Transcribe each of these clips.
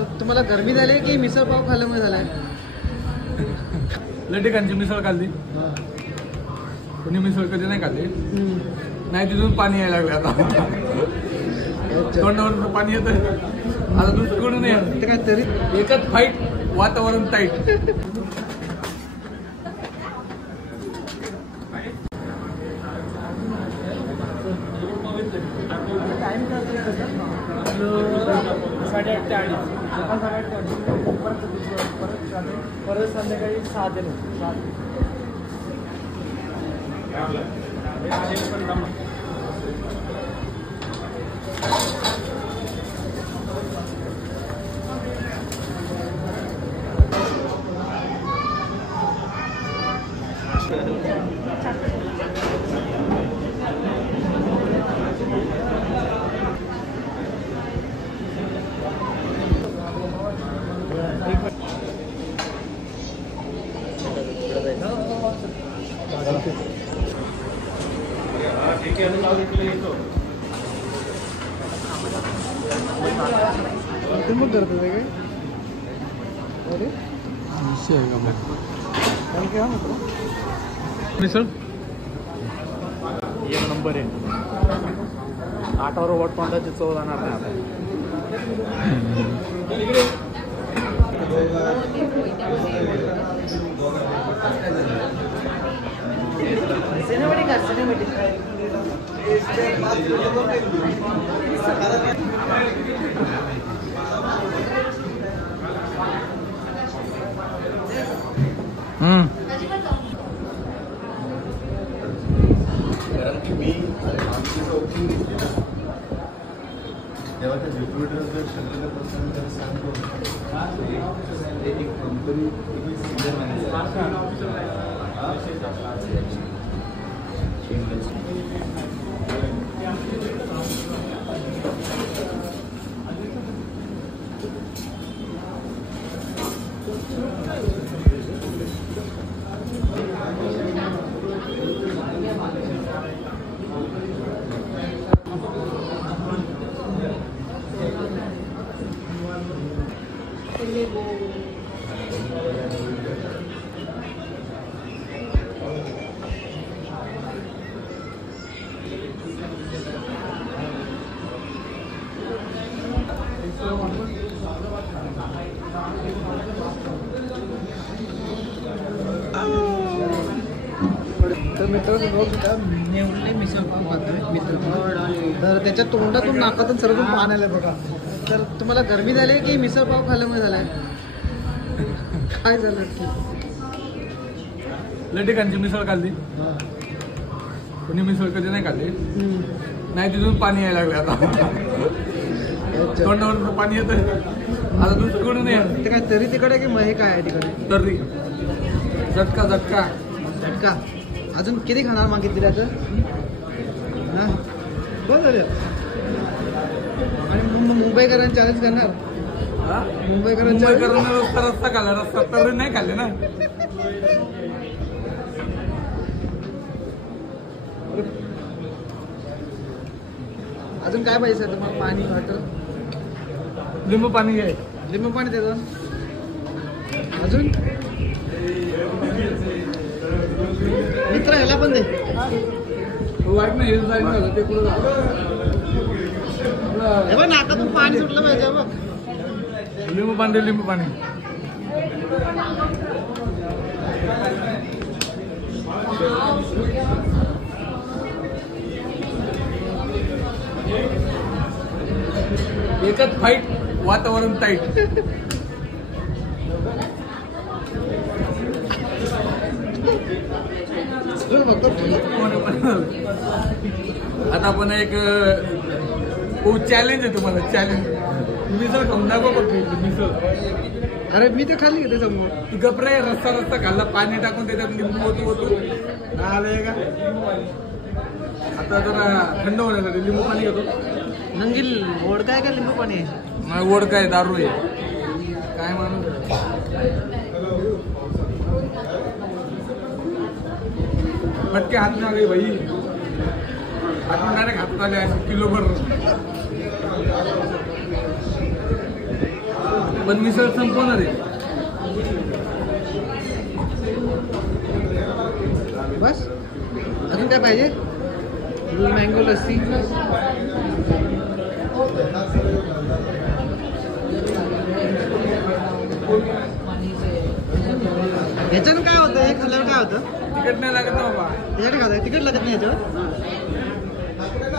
तुम्हाला गरमी झाली की मिसळ पाव खाल्ल्यामुळे झालाय? लय ठिकाणची मिसळ खाल्ली, कोणी मिसळ कधी नाही खाल्ली नाही, तिथून पाणी यायला लागलं आता. तोंडावर पाणी येत आता दुसरीकडून नाही. ते काय तरी एकच फाईट, वातावरण टाईट. साडेआठ ते अडीच, सकाळ 8:30 ते अडीच, परत संध्याकाळी 6 ते 9. मिसळ एक नंबर आहे. 8वर वट तोंडाची चव जाणार नाही आता. कारण की मी आमची चौकी तेव्हा त्या ज्युपिटर जर शक्यता असेल तर सांगतो एक कंपनी सिनियर मॅनेजर तर मित्रांनो नेवले मिसळ पाव खातोय मित्र, तर त्याच्या तोंडातून नाकातून सर्व पाणी आलं बघा. तर तुम्हाला गरमी झाली की मिसळ पाव खाल्ल्यामुळे झालाय? काय झालं? लय ठिकाणची मिसळ खाल्ली, कोणी मिसळ कधी नाही खाल्ली नाही, तिथून पाणी यायला लागलं आता. तोंडावर पाणी येत आता दुसरीकडून नाही. ते काय तरी तिकडे की हे काय आहे तिकडे? तर्री, झटका झटका झटका. अजून किती खाणार मागितली त्याचं? बरं झालं. आणि मुंबईकरांना चॅलेंज करणार? मुंबईकरांना रस्ता खाल्ला, रस्ता तर्री नाही खाल्ले ना. अजून काय पाहिजे सर तुम्हाला? पाणी, बॉटल, लिंबू पाणी घे. लिंबू पाणी देतो. अजून मित्र ह्याला पण दे. वाईट नाही, हे जाईल ना ते कुठं हे बघ नाकातून पाणी सुटलं पाहिजे बघ. लिंबू पाणी दे, लिंबू पाणी. एकच फाईट, वातावरण टाईट. आता आपण एक चॅलेंज आहे तुम्हाला, चॅलेंज. मिसळ खाऊन दाखव फक्त मिसळ. अरे मी तर खाल्ली घेते समोर. तू गपरे, रस्ता रस्ता खाल्ला, पाणी टाकून त्याच्यात लिंबू ओतू आलंय का? आता जरा थंड होण्यासाठी लिंबू पाणी घेतो. नंगील ओढ काय का लिंबू पाणी आहे? ओढ काय, दारू आहे काय माणूस. फटके हाथ में आ गई भाई, हाथ में डायरेक्ट हाथ डाले किलो भर. पण मिसळ संपवणार आहे. बस अजून काय पाहिजे? मँगो लस्सी. ह्याच्यानं काय होतं? एक खाल्ल्यावर काय होतं? तिकट नाही लागत ना बाबा. त्याच्याकडे खातं तिकीट लागत नाही ह्याच्यावर.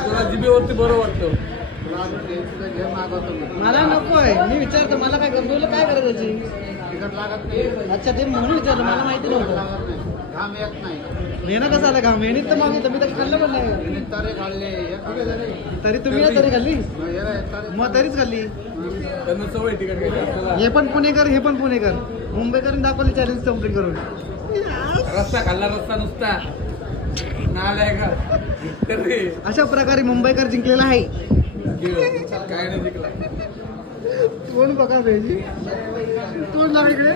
तुला जिभेवरती बरं वाटतं. मला नकोय. मी विचारतो मला काय गंधूला काय करायचं त्याची? अच्छा ते म्हणून विचारलं, मला माहिती नव्हतं. येणं कसं आलं घाम? येणीत तर मागितलं मी तर खाल्लं पण नाही. तरी तुम्ही ना तरी खाल्ली मग तरीच खाल्ली. त्यांना सवय तिकट खायची. हे पण पुणेकर हे पण पुणेकर. मुंबईकरांनी दाखवले चॅलेंज कम्प्लीट करून. रस्ता खाल्ला रस्ता नुसता नालाय का तरी अशा प्रकारे मुंबईकर जिंकलेला आहे. काय नाही जिंकला. कोण बघा पाहिजे तोंड लावा इकडे.